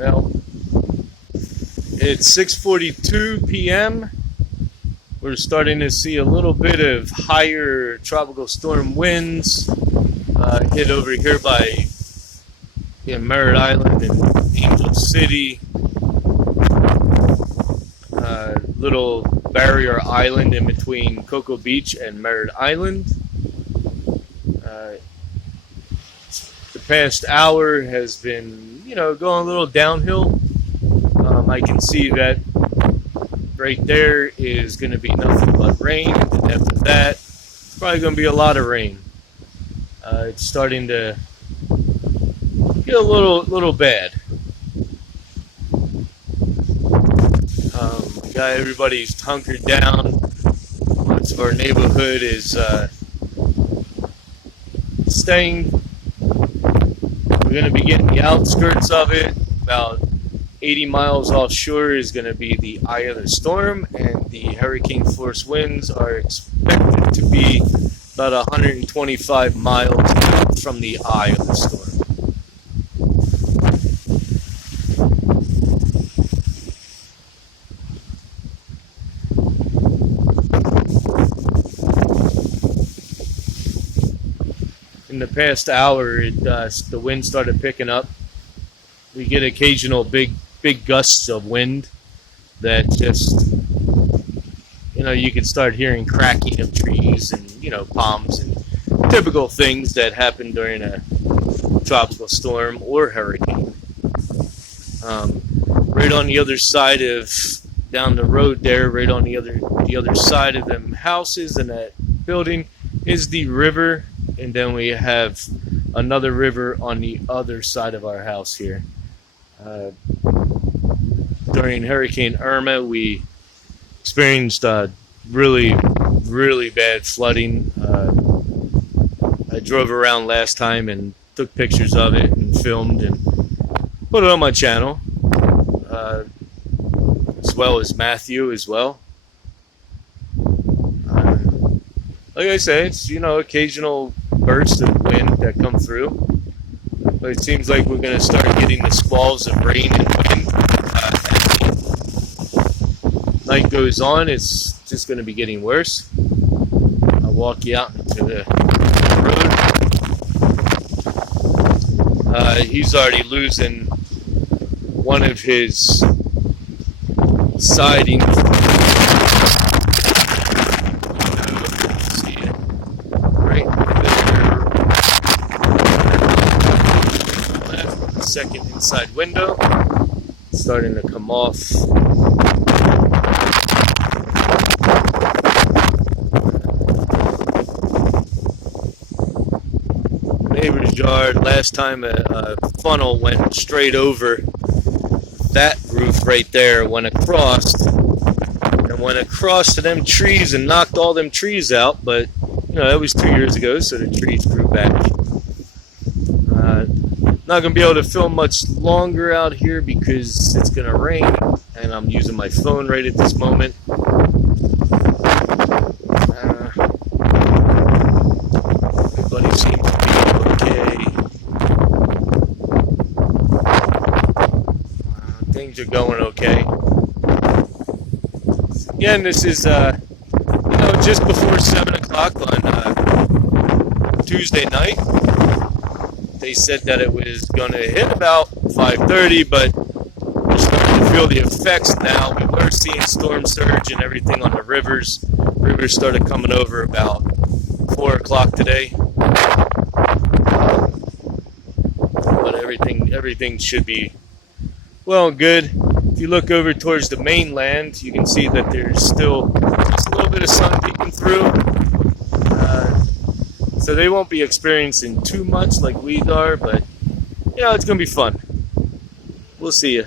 Well, it's 6:42 p.m. We're starting to see a little bit of higher tropical storm winds hit over here by Merritt Island and Angel City. Little barrier island in between Cocoa Beach and Merritt Island. The past hour has been, going a little downhill. I can see that right there is going to be nothing but rain, and after that, it's probably going to be a lot of rain. It's starting to get a little bad. Everybody's hunkered down. Lots of our neighborhood is staying. We're going to be getting the outskirts of it. About 80 miles offshore is going to be the eye of the storm, and the hurricane force winds are expected to be about 125 miles out from the eye of the storm. In the past hour, the wind started picking up. We get occasional big gusts of wind that just, you can start hearing cracking of trees and, palms and typical things that happen during a tropical storm or hurricane. Right on the other side of, down the road there, right on the other side of them houses and that building is the river. And then we have another river on the other side of our house here. During Hurricane Irma, we experienced really, really bad flooding. I drove around last time and took pictures of it and filmed and put it on my channel, as well as Matthew as well. Like I say, it's, occasional bursts of wind that come through. But it seems like we're going to start getting the squalls of rain and wind. As night goes on, it's just going to be getting worse. I'll walk you out into the road. He's already losing one of his sidings. Second inside window starting to come off. Neighbor's yard. Last time a funnel went straight over that roof right there, went across to them trees and knocked all them trees out. But that was 2 years ago, so the trees grew back. Not going to be able to film much longer out here because it's going to rain, and I'm using my phone right at this moment. Everybody seems to be okay. Things are going okay. Again, this is just before 7 o'clock on Tuesday night. They said that it was going to hit about 5:30, but we're starting to feel the effects now. We were seeing storm surge and everything on the rivers. Rivers started coming over about 4 o'clock today. But everything should be well and good. If you look over towards the mainland, you can see that there's still just a little bit of sun peeking through. So they won't be experiencing too much like we are, but it's going to be fun. We'll see you.